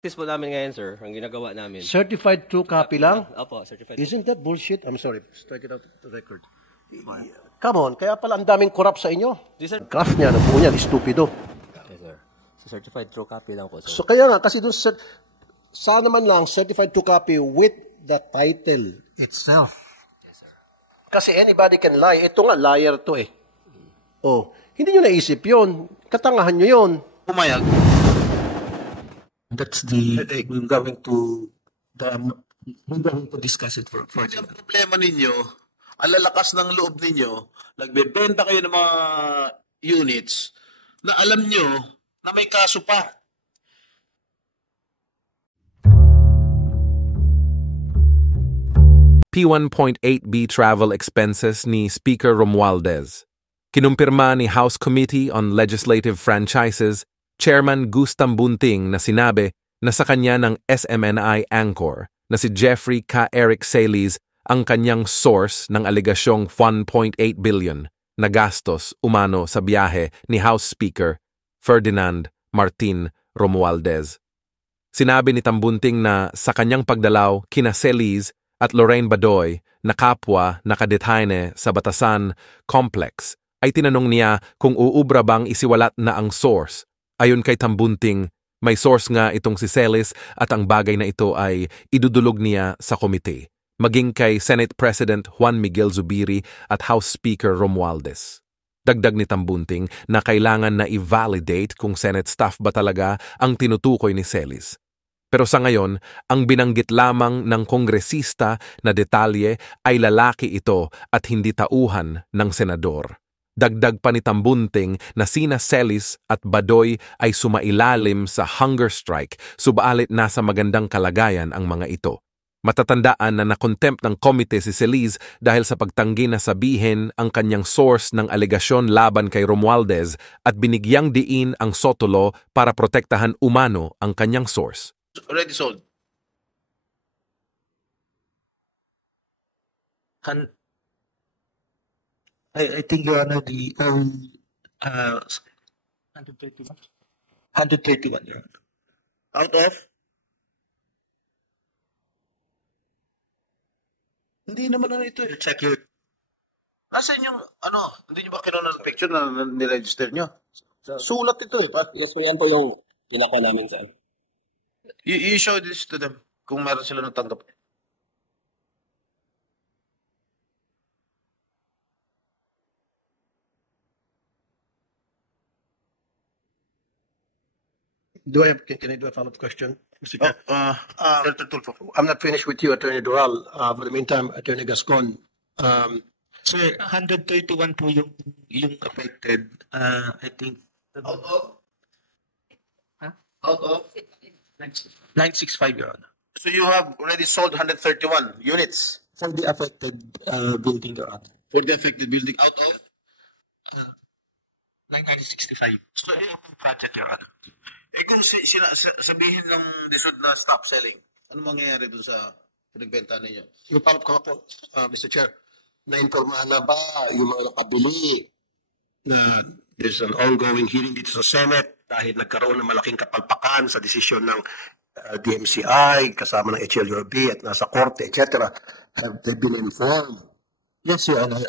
Practice po namin ngayon, sir. Ang ginagawa namin. Certified true copy lang? Opo, certified. Isn't that bullshit? I'm sorry. Strike it out of the record. Come on, kaya pala ang daming corrupt sa inyo. Yes, sir. Craft niya, ang buo niya, stupido. Yes, sir. So, certified true copy lang po, sir. So kaya nga, kasi doon sana man lang certified true copy with the title itself. Yes, sir. Kasi anybody can lie. Ito nga, liar to eh. Oh, hindi nyo naisip yun. Katangahan nyo yun. Pumayag. That's the we're going to discuss it for Ang problema ninyo, ang lalakas ng loob ninyo, nagbebenta kayo ng mga units na alam nyo na may kaso pa. P1.8B travel expenses ni Speaker Romualdez. Kinumpirma ni House Committee on Legislative Franchises Chairman Gustam Bunting na sinabi na sa kanya ng SMNI anchor na si Jeffrey K. Eric Saliz ang kanyang source ng aligasyong 1.8 billion na gastos umano sa biyahe ni House Speaker Ferdinand Martin Romualdez. Sinabi ni Tambunting na sa kanyang pagdalaw kina Saliz at Lorraine Badoy na kapwa nakadethaine sa Batasan Complex ay tinanong niya kung uubra bang isiwalat na ang source. Ayon kay Tambunting, may source nga itong si Celis at ang bagay na ito ay idudulog niya sa komite, maging kay Senate President Juan Miguel Zubiri at House Speaker Romualdez. Dagdag ni Tambunting na kailangan na i-validate kung Senate staff ba talaga ang tinutukoy ni Celis. Pero sa ngayon, ang binanggit lamang ng kongresista na detalye ay lalaki ito at hindi tauhan ng senador. Dagdag pa ni Tambunting na sina Celis at Badoy ay sumailalim sa hunger strike, subalit nasa magandang kalagayan ang mga ito. Matatandaan na nakontempt ng komite si Celis dahil sa pagtanggi na sabihin ang kanyang source ng alegasyon laban kay Romualdez at binigyang diin ang Sotolo para protektahan umano ang kanyang source. Already sold. I think Your Honor, the 131. 131, Your Honor. Out of? Hindi naman ano ito eh. Check your... Nasaan yung, hindi nyo ba kinuha ng picture na niregister nyo? Sulat ito eh. Yes, po, yan po yung pinaka namin, sir. You show this to them kung meron sila natanggap. Can I do a follow-up question, Mr. Chair? Senator Tulfo. I'm not finished with you, Attorney Dural. For the meantime, Attorney Gascon. Sir, 131 po yung affected. I think... Out of? Huh? Out of? 965, Your Honor. So you have already sold 131 units? For the affected building, Your Honor. For the affected building out of? 965. So, yung project, Your Honor. Eh kung sabihin ng DSUD na stop selling, ano mangyayari dun sa pinagbenta ninyo? Yung follow-up ko nga po, Mr. Chair. Na-informa na ba yung mga nakabili na there's an ongoing hearing dito sa Senate dahil nagkaroon ng malaking kapalpakan sa desisyon ng DMCI, kasama ng HLURB at nasa korte, etc. Have they been informed? Yes, Your Honor.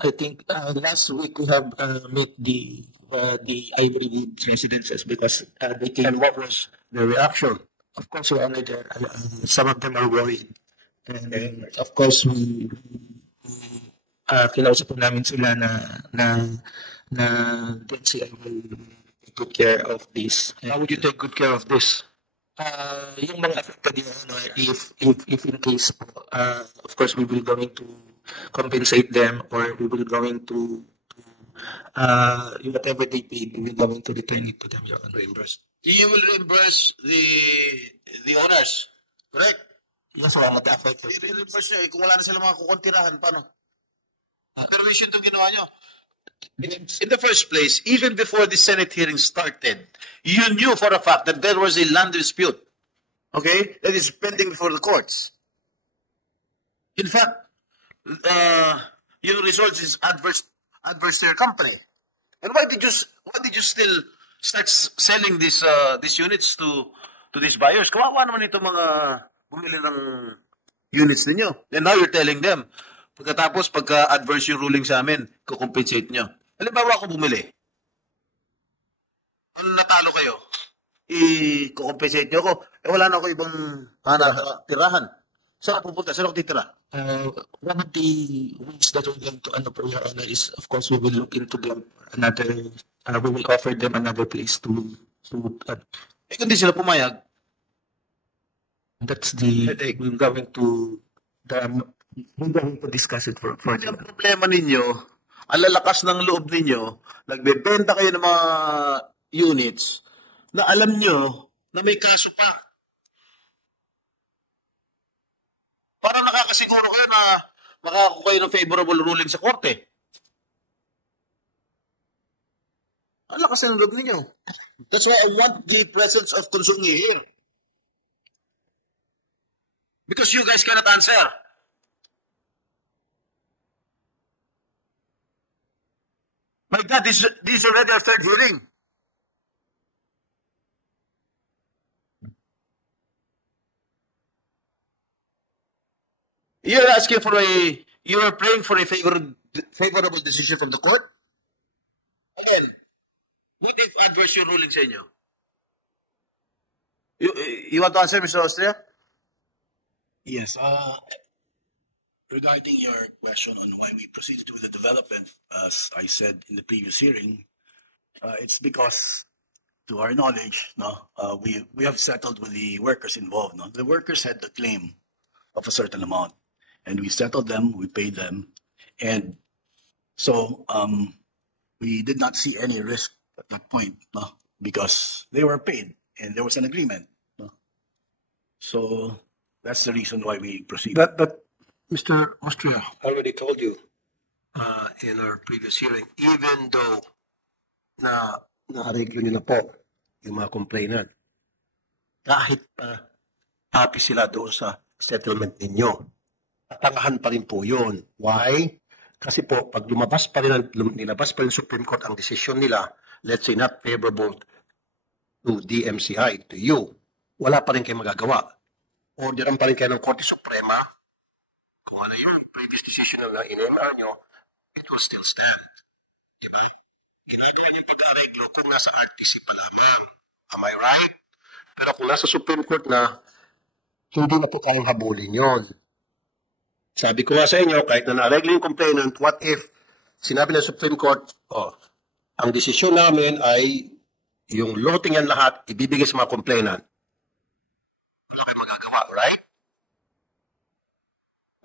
I think last week we have met the Ivory Woods residences because they came. And what was the reaction? Of course, Your Honor, some of them are worried. And of course, we kinausap po namin sila na DMCI will take good care of this. How would you take good care of this? Yung mga affected, Your Honor, if in case, of course, we will going to compensate them or we will going to whatever they paid, we will going to return it to them, Your Honor. Reimburse. You will reimburse the owners, correct? Yes, Your Honor, the affected. I-reimburse nyo. Kung wala na sila mga kukontirahan, paano? Permission itong ginawa nyo. In the first place, even before the Senate hearing started, you knew for a fact that there was a land dispute, okay, that is pending before the courts. In fact, your results is adverse to your company. And why did you still start selling these units to to these buyers. Kawawa naman itong mga bumili ng units ninyo. And now you're telling them, pagkatapos, pagka-adverse yung ruling sa amin, kukompensate nyo. Halimbawa ako bumili. Ano natalo kayo? I-compensate nyo ako. Wala na ako ibang tirahan. Saan ako pupunta? Saan ako titira? One of the ways that we're going to, po, Your Honor, is, of course, we will look into them another, we will offer them another place to Kung di sila pumayag, that's the, we're going to discuss it for ang problema ninyo, ang lalakas ng loob ninyo, nagbebenta kayo ng mga units na alam nyo na may kaso pa. Para nakakasiguro kayo na makakakuha kayo ng favorable ruling sa korte. Ang lakas ng loob ninyo. That's why I want the presence of Consungi here. Because you guys cannot answer. My God, this is already our third hearing. You're asking for you are praying for a favorable decision from the court? Again, what if adverse yung ruling sa inyo? You want to answer, Mr. Austria? Yes. Regarding your question on why we proceeded with the development, as I said in the previous hearing, it's because, to our knowledge, we have settled with the workers involved. No? The workers had the claim of a certain amount, and we settled them, we paid them, and so we did not see any risk at that point, because they were paid and there was an agreement. So that's the reason why we proceeded. But Mr. Austria, I already told you in our previous hearing, even though na-arreglo nyo na po yung mga complainant, kahit happy sila doon sa settlement ninyo, tatangahan pa rin po yun. Why? Kasi po, pag nilabas pa rin ng Supreme Court ang desisyon nila, let's say not favorable to DMCI, to you, wala pa rin kayo magagawa. Orderan pa rin kayo ng Korte Suprema. Kung ano yung previous decision na in-MR nyo, it will still stand. Diba? Ginagawa yung pag-areglo kung nasa RTC pa lamang. Am I right? Pero kung nasa Supreme Court na, hindi na po kayang habulin yun. Sabi ko nga sa inyo, kahit na na-areglo yung complainant, what if sinabi ng Supreme Court, ang desisyon namin ay yung loting yan lahat, ibibigay sa mga complainant. Wala kayo magagawa, right?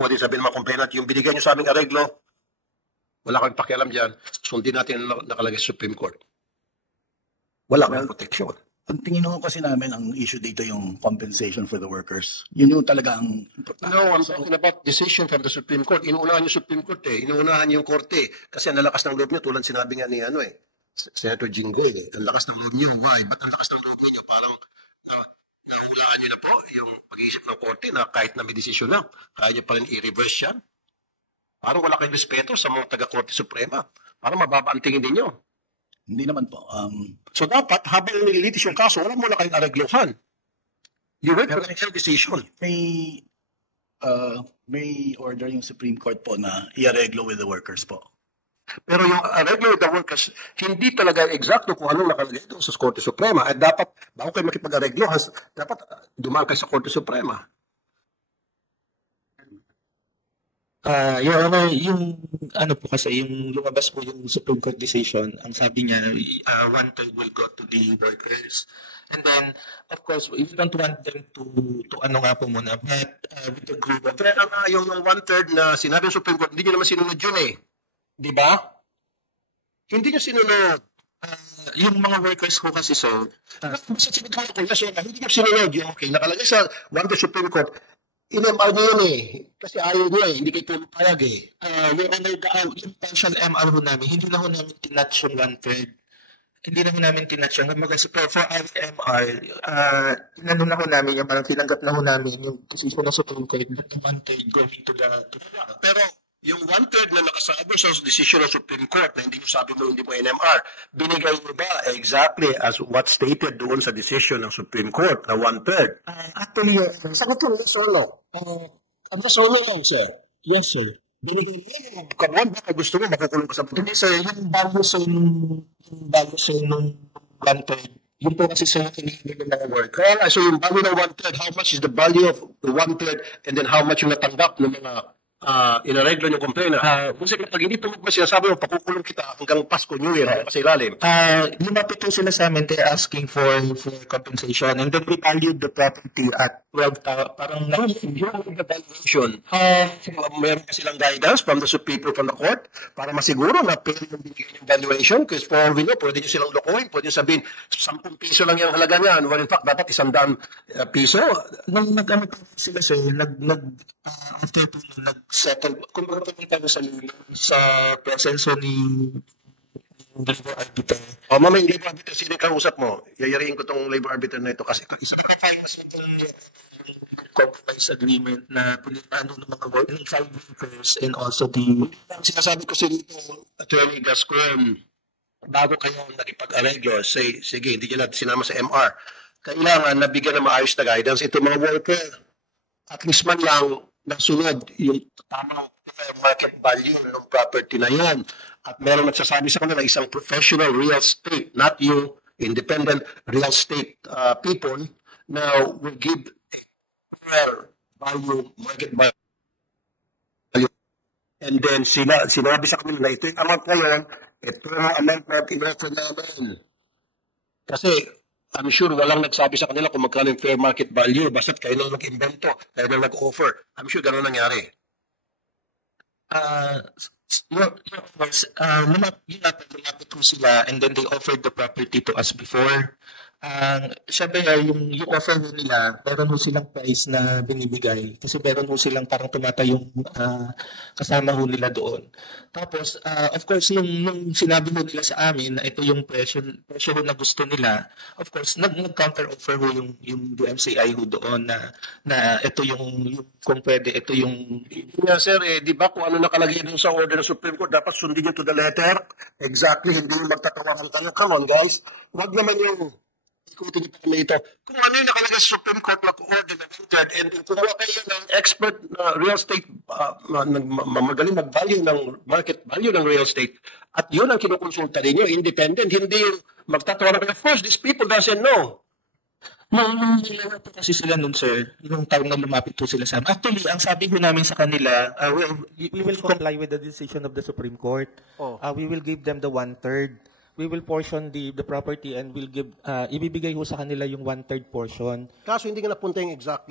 Pwede sabihin ng mga complainant, yung binigay nyo sa aming areglo, wala kayong pakialam dyan, sundin natin ang nakalagay sa Supreme Court. Wala kayong protection. Ang tingin ko kasi namin, ang issue dito yung compensation for the workers. Yun yung talaga ang importante. No, I'm talking about decision from the Supreme Court. Inuunahan yung Supreme Court Inuunahan yung korte. Kasi ang lalakas ng loob nyo, tulad sinabi nga ni Senator Jinggoy, ang lakas ng loob nyo. Why? Ba't ang lakas ng loob nyo? Parang nahulaan nyo na po yung pag-iisip ng korte na kahit na may desisyon na, kaya nyo pa rin i-reverse yan. Parang wala kayong respeto sa mga taga-Korte Suprema. Parang mababa ang tingin ninyo. Hindi naman po. So dapat, habang nililitis yung kaso, wala mo na kayong areglohan. You wait for the decision. May order yung Supreme Court po na i-areglo with the workers po. Pero yung areglo with the workers, hindi talaga eksakto kung anong nakalagay doon sa Korte Suprema. At dapat, bago kayo makipag-areglo, dapat dumaan kayo sa Korte Suprema. Your Honor, yung po kasi, yung lumabas po yung Supreme Court decision, ang sabi niya, 1/3 will go to the workers. And then, of course, we don't want them to nga po muna, but with the group of... Pero yung 1/3 na sinabi ng Supreme Court, hindi nyo naman sinunod yun Di ba? Hindi nyo sinunod. Yung mga workers ko kasi, sir, hindi nyo sinunod yun. Okay, nakalagay sa 1/3 Supreme Court, in-MR nyo yun Kasi ayaw nyo hindi kayo pumapayag Your Honor, yung partial MR ho namin, hindi na ho namin tinatch yung 1/3. Hindi na ho namin tinatch yung pero for our MR, tinanong na ho namin yung parang tinanggap na ho namin yung decision ng Supreme Court, but the 1/3 going to the... Pero Yung 1/3 na nakasabot sa desisyon ng Supreme Court na hindi nyo sabi mo, hindi mo NMR, binigay mo ba exactly as what stated doon sa desisyon ng Supreme Court na 1/3? Actually, Sagot ko, yes or no? Ang solo lang, sir. yes, sir. Binigay mo, kabuan, baka gusto mo, makukulong ka sa Hindi, sir, yung value sa nung 1/3, yun po kasi sir, hinihingi ng mga work. Kaya nga, so yung value ng 1/3, how much is the value of the 1/3 and then how much yung natanggap ng mga inareglo yung complainer? Kasi kapag hindi tumugma siya, sabi mo, pakukulong kita hanggang Pasko, New Year, hanggang sa ilalim. Lumapit po sila sa amin, they're asking for compensation, and then we valued the property at 12,000, parang Yung evaluation, meron ka silang guidance from the people from the court para masiguro na pwede yung binigyan yung valuation because for all we know, pwede nyo silang lokohin, pwede nyo sabihin, 10 piso lang yung halaga niyan, well in fact, dapat 100 piso. nung nag-ano po sila sir, after po nag-settle, kumbaga pumunta ko sa proseso ni labor arbiter. Mamaya yung labor arbiter, sino yung kausap mo? Yayariin ko tong labor arbiter na ito kasi Compromise agreement na pinipano ng mga work ng 5 workers and also the sinasabi ko si Attorney Gascon, bago kayo nakipag-areglo, sige, hindi nyo natin sinama sa MR. Kailangan nabigyan ng maayos na guidance ito mga worker. At least man lang nasunod yung tamang market value ng property na yan. At meron nagsasabi sa kanila isang professional real estate, not you, independent real estate people, now will give fair value, market value. And then sinabi sa kanila na ito yung amount ngayon, ito yung amount na in-offer namin. Kasi I'm sure walang nagsabi sa kanila kung magkano yung fair market value, basta't kayo lang nag-invento, kayo lang nag-offer. I'm sure gano'n nangyari. lumapit ko sila and then they offered the property to us before. Siyempre, yung offer nila, meron ho silang price na binibigay kasi meron ho silang parang tumatayong kasama ho nila doon. Tapos, of course, nung sinabi ho nila sa amin na ito yung presyo ho na gusto nila, of course, nag-counter offer ho yung DMCI ho doon na ito yung kung pwede, ito yung Yeah, sir, di ba kung ano nakalagay dun sa order ng Supreme Court, dapat sundin nyo to the letter. Exactly, hindi yung magtatawaran kayo. Come on, guys. Huwag naman yung ikutin niyo pa kami ito. Kung ano yung nakalagay sa Supreme Court na order na entered, and kumuha kayo ng expert na real estate, magaling mag-value ng market value ng real estate, at yun ang kinukonsulta ninyo, independent, hindi yung magtatawaran kayo. Of course, these people doesn't know. nung nilawapit kasi sila nun, sir, yung time na lumapit po sila sa amin. Actually, ang sabi ko namin sa kanila, We will comply with the decision of the Supreme Court. We will give them the 1/3. We will portion the property and we'll give ibibigay ko sa kanila yung 1/3 portion. Kaso hindi nga napunta yung exact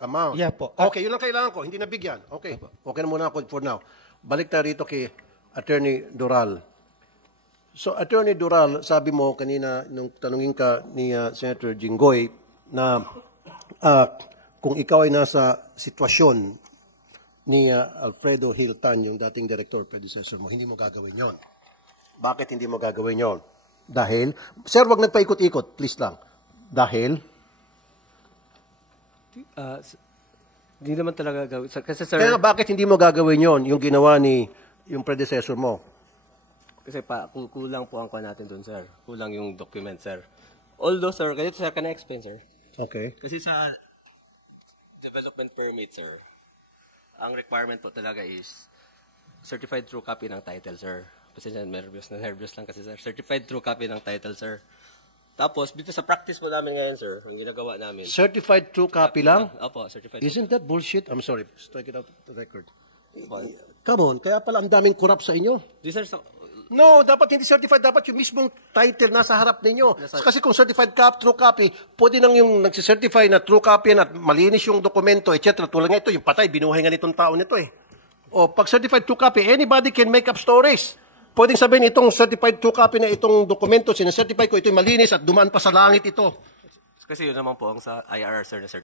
amount. Yeah po. Okay, yun lang kailangan ko. Hindi nabigyan. Okay. Okay na muna ako for now. Balik tayo rito kay Attorney Dural. So, Attorney Dural, sabi mo kanina nung tanungin ka ni Senator Jinggoy na kung ikaw ay nasa sitwasyon ni Alfredo Hiltan, yung dating director, predecessor mo, hindi mo gagawin yon. Bakit hindi mo gagawin yon? Dahil, sir, wag nagpaikot-ikot, please lang. Dahil, Hindi naman talaga gawin. Kasi sir, kaya bakit hindi mo gagawin yon yung ginawa ni yung predecessor mo? kasi kulang po ang kuha natin doon, sir. Kulang yung document, sir. Although, sir, kasi sir, can I explain, sir? Okay. Kasi sa development permit, sir, ang requirement po talaga is certified true copy ng title, sir. Kasi nervous lang kasi, sir. Certified true copy ng title, sir. Tapos, dito sa practice po namin ngayon, sir, ang ginagawa namin. Certified true copy lang? Opo, certified. Isn't that bullshit? I'm sorry. Strike it out of the record. Come on, kaya pala ang daming corrupt sa inyo. Di, sir, so, No, dapat hindi certified. Dapat yung mismong title nasa harap ninyo. Kasi kung certified true copy, pwede nang yung nagsicertify na true copy at malinis yung dokumento, etc. Tulad nga ito, yung patay, binuhay nga nitong tao nito eh. O, pag certified true copy, anybody can make up stories. Pwedeng sabihin itong certified true copy na itong dokumento, sinacertify ko, ito'y malinis at dumaan pa sa langit ito. kasi yun naman po ang sa IRR, sir, na